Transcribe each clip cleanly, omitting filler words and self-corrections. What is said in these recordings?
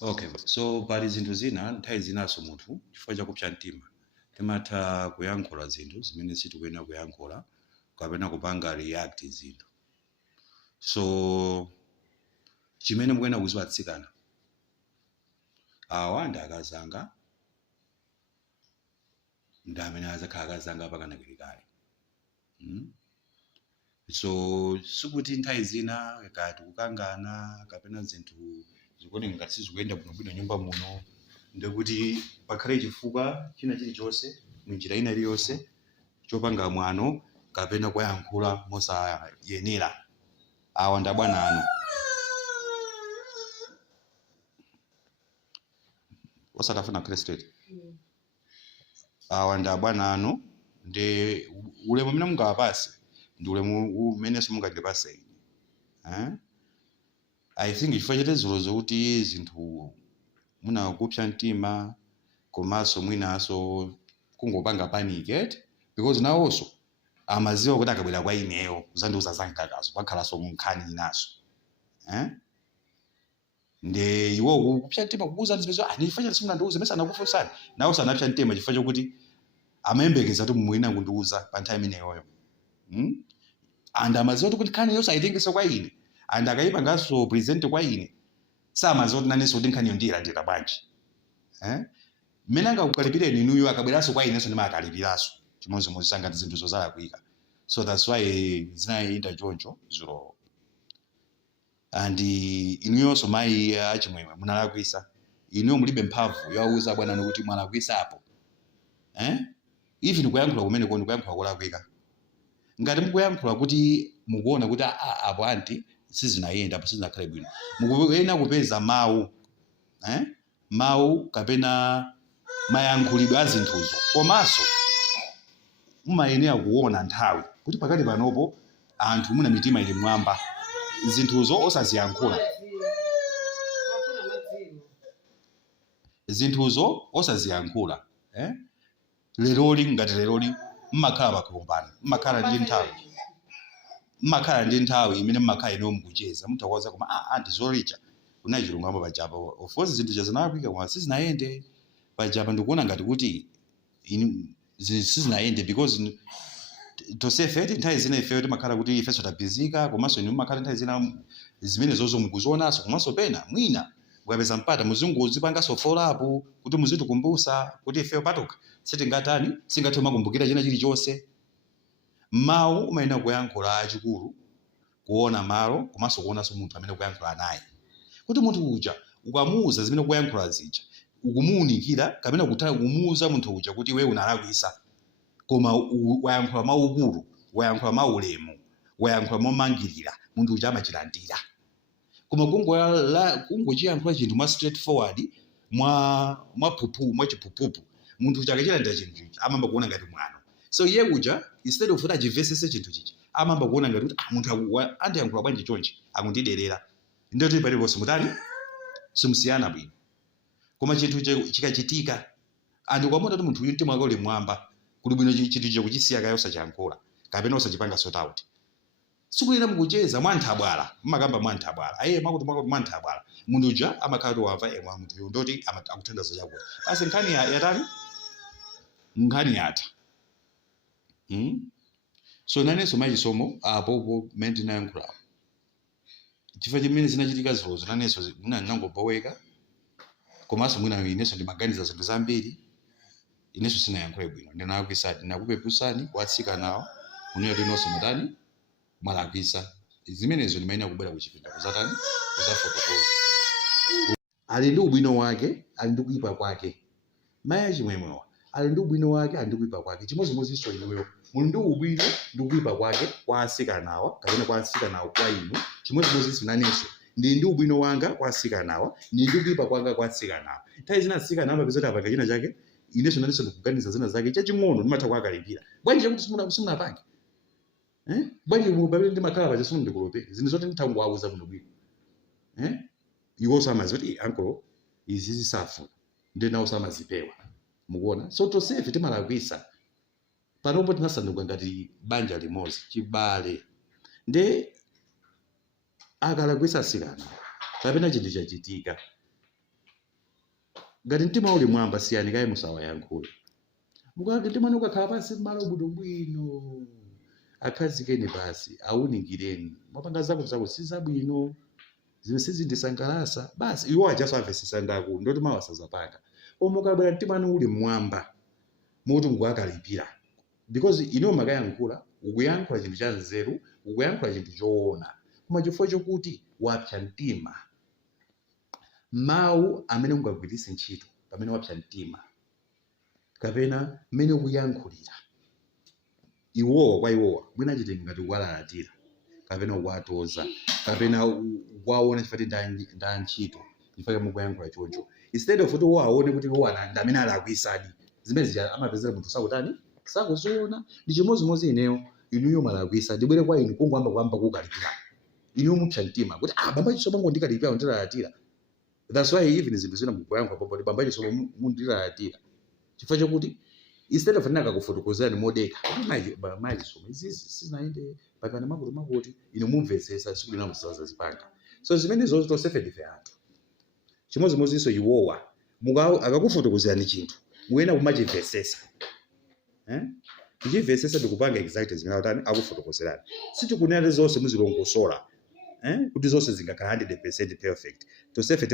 Okay, so pali zinthu zina nthawi zinaso munthu chifukwa chakupsa mtima timatha kuyankhula zinthu zimene sitikuyenera kuyankhula kapena kupanga react zinthu. So chimene mukuyenera kuziwa atsikana awa ndi akazanga ndi amene azakhala akazanga pakana kale. So sikuti nthawi zina kati kukangana kapena zinthu zikuoneka ngati sizikuyenda bwinobwino nyumba muno ndikuti pakhale chifukwa china chilichonse munjira ina iliyonse chopanga mwano kapena kuyankhula mosayenera. Awa ndi abwana anu osatafuna Kristu. Awa ndi abwana anu ndi ulemu umene mungawapase ndi ulemu umenenso mungandipase ine. I think chifukwa chatezulo kuti zinthu muna kupsa mtima komanso mwinaso kungopanga panic because nawonso amaziwa kuti akabwera kwa ineyo zandiuza zankakazo pakhalanso nkhani inaso. Nde iwo kupsa mtima kukuza ndizo ndifanya simunandiuze mesa nakufunsani nawo sanapsa mtima chifukwa chokuti amayembekeza kuti mumwina kundiuza pa nthawi imeneyoyo. And amaziwa kuti nkhani yonse ayitengeso kwa ine and akayipanganso present kwa ine samaziwa kuti nanenso kuti nkhaniyo ndiyilandira bwanji. Mmene angakukalipireni inuyo akabweranso kwa inenso ndimakalipiranso chimodzimodzi sanga ndi zinthu zozalakwika. So that's why zinayenda choncho zulo. And inuyonso mayi achimwemwe munalakwisa inuyo mulibe mphamvu yowauza bwana anu kuti mwalakwisapo. Even kuyankhula kumene koni kuyankhula kulakwika. Ngati mukuyankhula kuti mukuona kuti apo anti sizinayenda apo sizinakhale bwino mukuyena kupeza mawu mawu kapena mayankhulidwe a zinthuzo komanso mumayenera kuona nthawi kuti pakati panopo anthu muna mitima ili mwamba zinthuzo osaziyankhula. Zinthuzo osaziyankhula. Leroli ngati leroli mmakhala pakukumbana mmakhala ndi nthawi imene mmakhala ino mukucheza mutawaza koma anti zoricha kuna chilungamo pajapa of course zinthu chazinakwika koma sizinayende pajapa ndikuona ngati kuti sizinayende because to say fair nthawi zina ife timakhala kuti ifenso tapizika komanso inu mmakhala nthawi zina zimene zozo mukuzionaso komanso pena mwina mukapeza mpata muzunguzipangaso follow up kuti muzitikumbusa kuti ife patoka sitingatani singathe makumbukira china chilichonse. Mawu umayenera kuyankhula achikulu kuona malo komanso kuonanso munthu amene kuyankhula naye kuti munthu uja ukamuuza zimene kuyankhula zija ukumuunikira kapena kutaka kumuuza munthu uja kuti wewe unalakwisa koma wayankhula maukulu wayankhula maulemu wayankhula momangirira munthu uja amachilandira. Koma kungochiyankhula chinthu mwa straightforward mwa chiphuphupu munthu uja akachilandira chinthu ichi amamba kuona ngati mwano. So iye uja instead of achivesese chinthu chichi amamba kuona ngati kuti munthu andiyankhula bwanji chonchi akundiderera ndoti paliponse mutani simusiyana bwino. Koma chinthu chikachitika andikuamona kuti munthu uyu mtima wake uli mwamba kuli bwino chinthu chicho kuchisiya kayo osachiyankhula kapena osachipanga sort out. Sikulira mukucheza mwanthabwala mmakamba mwanthabwala mwakuti mwanthabwala munthu uja amakhala kuti wamva munthu uyu ndoti akuthandaza chako basi nkhani yatani nkhani yatha. So nanenso machisomo apopo mmene ndinayankhula chifukwa chimene zinachitika zilozo nanenso ndinangoboweka komanso mwina inenso ndimaganiza zinthu zambiri inenso sinayankhule bwino ndinalakwisa ndinakupepusani watsikanawo uneyo tinonso mutani mwalakwisa. Zimenezo ndimayenera kubwera kuchipinda kuzatani kuzafotokoza. Ali ndi ubwino wake ali ndi kuyipa kwake. Mayi achimwemwewa ali ndi ubwino wake ali ndi kuyipa kwake chimodzimodzinso inuyo muli ndi ubwino ndi kuyipa kwake kwa atsikanawa kapena kwa atsikanawo kwa inu chimodzimodzinso nanenso ndi ndi ubwino wanga kwa atsikanawa ndi ndi kuyipa kwanga kwa atsikanawa. Nthawi zina atsikana amapeza kuti apanga china chake inenso nanenso ndikuganiza zina zake chaching'ono ndimatha kuwakalipira bwanji chakuti simunapange bwanji pamene ndimakhala paja simundikulopera zinthu zoti nditha kuwauza bwinobwino. Iwonso amaziwa kuti uncle izi zisafuna ndi nawo samazipewa mukuona. So tonsefe timalakwisa panopo tinasanduka ngati banja limodzi chibale nde akalakwisa atsikana kapena chinthu chachitika ngati mtima uli mwamba siyani kaye musawayankhule. Mukati mtima ukakhala pansi m'malo bwino akhazikeni pasi awunikireni mwapanga zako sizabwino zimene sizindisangalatsa basi iwo ajaso amvesesa ndakulu ndoti mawu asazapanga. Koma ukabwera mtima wanu uli mwamba muti mukuwakalipira because iniwo makayankhula ukuyankhula chinthu cha nzeru ukuyankhula chinthu choona koma chifukwa chokuti wapsa mtima. Mawu amene ungagwiritse ntchito pamene wapsa mtima kapena mmene ukuyankhulira iwowa kwa iwowa mwina achite ngati kuwalalatira kapena kuwatoza kapena kuwaona chifukwa nda ntchito chifukwa mukuyankhula choncho instead of kuti iwo aone kuti iwo ndi amene alakwitsadi zimene amapezera munthu sakutani sakuziona. Ndi chimodzimodzi ineyo inuyo malakwitsa ndibwere kwa inu kungwamba kukalipira inuyo mupsa mtima kuti bamba chisomo ngondikalipira ndilalatira. That's why even zinthu zina mukuyankhula popo bamba chisomo mundilalatira chifukwa chokuti instead of naka kufotokozera ni modeka maji chisomo izi sizinaende pakana makuti inu mumvesesa siku lina musaza zipanga. So zimene zonse tosefe ndife anthu chimodzimodzi iso iwowa akakufotokozerani chinthu muyenera kumachimvesesa. Kuchimvesesa ndikupanga exactly zimene atani akufotokozerani. Sitikunena zonse muzilongosola kuti zonse zingakhala 100% perfect. Tosefe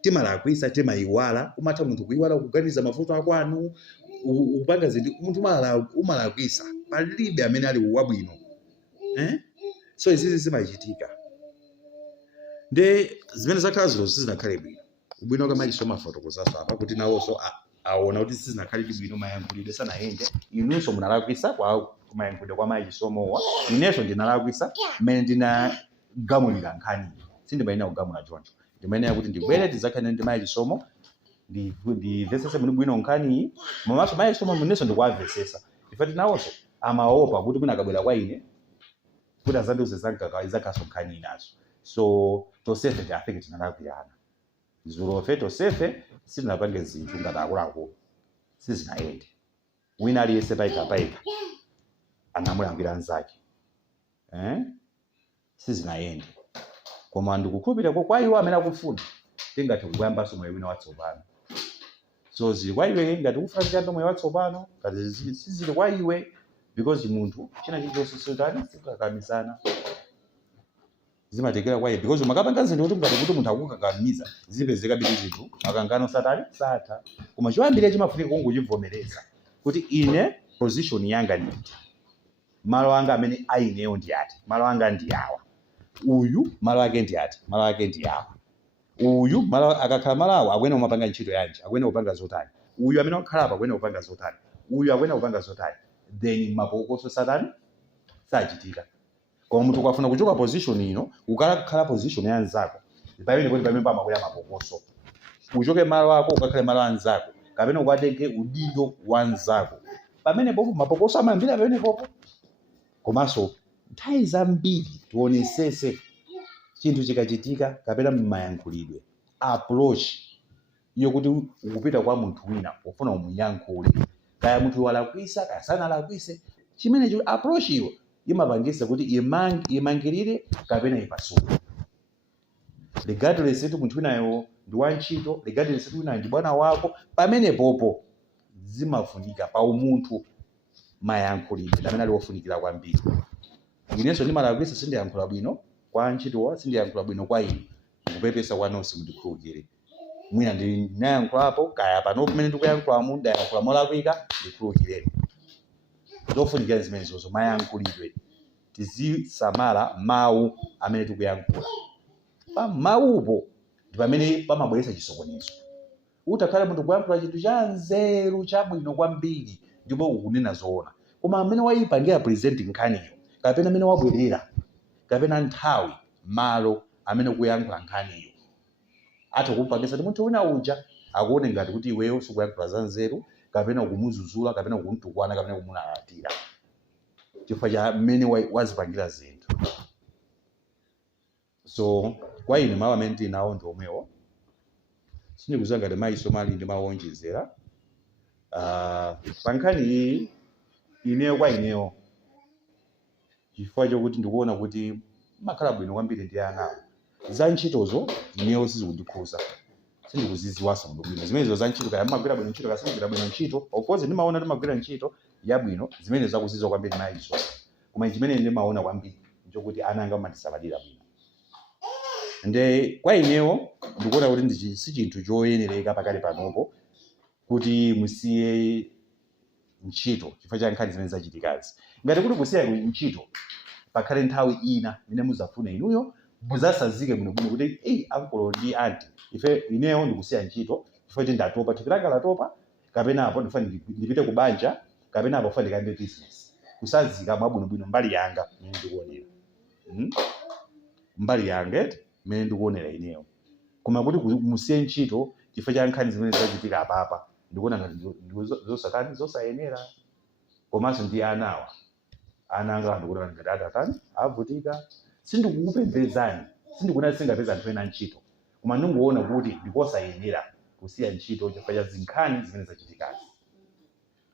timalakwitsa timayiwala umatha munthu kuyiwala kuganiza mavuto ako anu upanga zinthu munthu umalakwitsa palibe amene ali wabwino. So izizi zimachitika nde zimene zakhala zino sizinakhale bwino. Ubwino kama chisoma fotokozaso apa kuti nawonso aona kuti sizinakhale bwino mayankhulidwe sanayende. Inunso munalakwitsa kwa mayankhulidwe kwa mayi chisomowa inenso ndinalakwitsa mmene ndinagamulira nkhani sindimayenera kugamula choncho. Ndimayenera kuti ndibwere tizakhale ndi mayi chisomo ndimvesese bwino nkhani mamanso mayi chisomo munenso ndikuwamvesesa chifukwa tinawonso amaopa kuti mwina akabwera kwa ine kuti azandiuze zakakaizakaso nkhani inazo. So tosefe tiafeke tinalakwirana zulofe tosefe sitinapange zinthu ngati akuluakulu sizinayende. Wina aliyense paika anamulankwira nzake sizinayende. Koma ndikukhulupirira kwa iwo amene akufuna tingathe kuyambanso moyo wina watsopano. So zili kwa iwe ngati ufuna kuyamba moyo watsopano ngati sizili kwa iwe because munthu china chilichonse sikukakamisana zimatekera kwa iwe because makapanga zinthu kuti ngati kuti munthu akukakamiza zipezeka biti zinthu makangano satha. Koma choyambirira chimafunika kungochivomereza kuti ine position yanga nditi malo anga amene aineyo ndi ati malo anga ndi awa uyu malo ake ndi ati malo ake ndi awa uyu malo akakhala malo awa akuyena kumapanga ntchito yanji akuyena kupanga zotani uyu amene wakhala apa akuyena kupanga zotani uyu akuyena kupanga zotani then mapokoso satani sachitika. Koma munthu ukafuna kuchoka position ino ukakhala position ya nzako pamene kuti pamene pamakwera mapokoso uchoke malo ako ukakhale malo anzako kapena ukatenge udindo wa nzako pamene popo mapokoso amambira pamene popo. Komanso nthawi zambiri tionesese chinthu chikachitika kapena mmayankhulidwe approach yokuti ukupita kwa munthu wina ufuna umuyankhule kaya munthu walakwitsa kaya sanalakwitse chimene approach iyo imapangisa kuti imangirire kapena ipasuke. Regardless kuti munthu winayo ndi wantchito regardless kuti wina ndi bwana wako pamene popo zimafunika pa umunthu mayankhulidwe amene ali wofunikira kwambiri. Inenso ndimalakwitsa sindiyankhula bwino kwa ntchitowa sindiyankhula bwino kwa inu ndikupepesa kwa nonse mundikhululukire. Mwina ndinayankhulapo kaya pano pamene ndikuyankhulamu ndayankhula molakwika ndikhululukireni. Zofunikira zimene zonso mayankhulidwe tizisamala mawu amene tikuyankhula. Pa mawupo ndi pamene pamabweretsa chisokonezo. Utakhala munthu kuyankhula chinthu cha nzeru chabwino kwambiri ndipo ukunena zoona koma amene wayipangira present nkhaniyo kapena amene wabwerera kapena nthawi malo amene kuyankhula nkhaniyo atakupangisa munthu wina uja akuone ngati kuti iweyo sikuyankhula za nzeru kapena kumuzuzula kapena kumtukwana kapena kumulalatira chifukwa cha mmene wazipangira zinthu. So kwa ine mawu amene tinawo ndi omwewo sindikuziwa ngati mayi somali ndi mawonjezera. Pankhani iyi ineyo kwa ineyo chifukwa chokuti ndikuona kuti makhala bwino kwambiri ndi anawo za ntchitozo ineyo sizikundikhuza sindikuziziwasa bwino zimenezo za ntchito kaya mumagwira bwino ntchito kasimugwira bwino ntchito of course ndimaona timagwira ntchito yabwino zimene zakuzizwa kwambiri nayiso koma chimene ndimaona kwambiri nchokuti ana anga amandisamalira bwino nde kwa inewo ndikuona kuti si chinthu choyenereka pakali panopo kuti musiye ntchito chifukwa cha nkhani zimene zachitikazi ngati kuti kusiya ntchito pakhale nthawi ina imene muzafuna inuyo muzasazike bwinobwino kuti akukolo ndi anti ife ineyo ndikusiya ntchito chifukwa kuti ndatopa thupi langa latopa kapena apo ndifuna ndipite ku banja kapena apo ndifuna ndikayambe business kusazika mwabwinobwino mbali yanga imene ndikuonera mbali yanga imene ndikuonera ineyo koma kuti musiye ntchito chifukwa cha nkhani zimene zachitika apapa ndikuona ngati zosayenera komanso ndi anawa ana anga ndikuona ngati atatani avutika sindikukupembedzani sindikuona singapeza anthu ena ntchito koma ndingoona kuti ndikosayenera kusiya ntchito chifukwa cha zinkhani zimene zachitikazi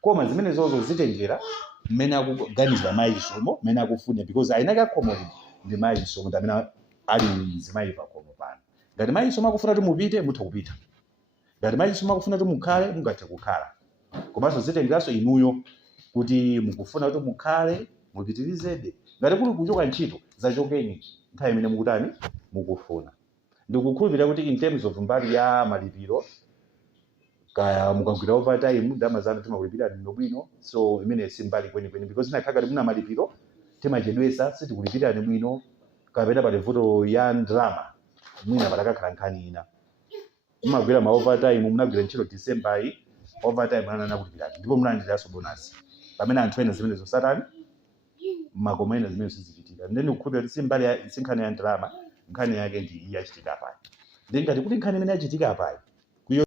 koma zimene zozo zitengera mmene akuganizira mayi chisomo mmene akufuna because ayinake akhomoli ndi mayi chisomo ndi amene ali mzimayi pakhomo pano ngati mayi chisomo akufuna kuti mupite mutha kupita ngati mayi chisomo akufuna kuti mukhale mungathe kukhala komanso zitengeranso inuyo kuti mukufuna kuti mukhale mupitirizebe ngati kuli kuchoka ntchito zachokeni nthawi imene mukutani mukufuna ndikukhulupirira kuti in terms of mbali ya malipiro kaya mukagwira overtime ndalama zanu timakulipira bwino so imene si mbali kwenikweni because inakhala kuti muna malipiro timachedwesa sitikulipirani bwino kapena pali vuto ya ndalama mwina patakakhala nkhani ina mumagwira ma overtime munagwira ntchito December iyi overtime anakulipirani ndipo munalandiranso bonus pamene anthu ena zimene zosatani makoma ena zimene sizichitika ndeni kukhulupirira kuti si mbali ya nkhani ya ndalama nkhani yake ndi yachitika pali ndi ngati kuti nkhani imene yachitika pali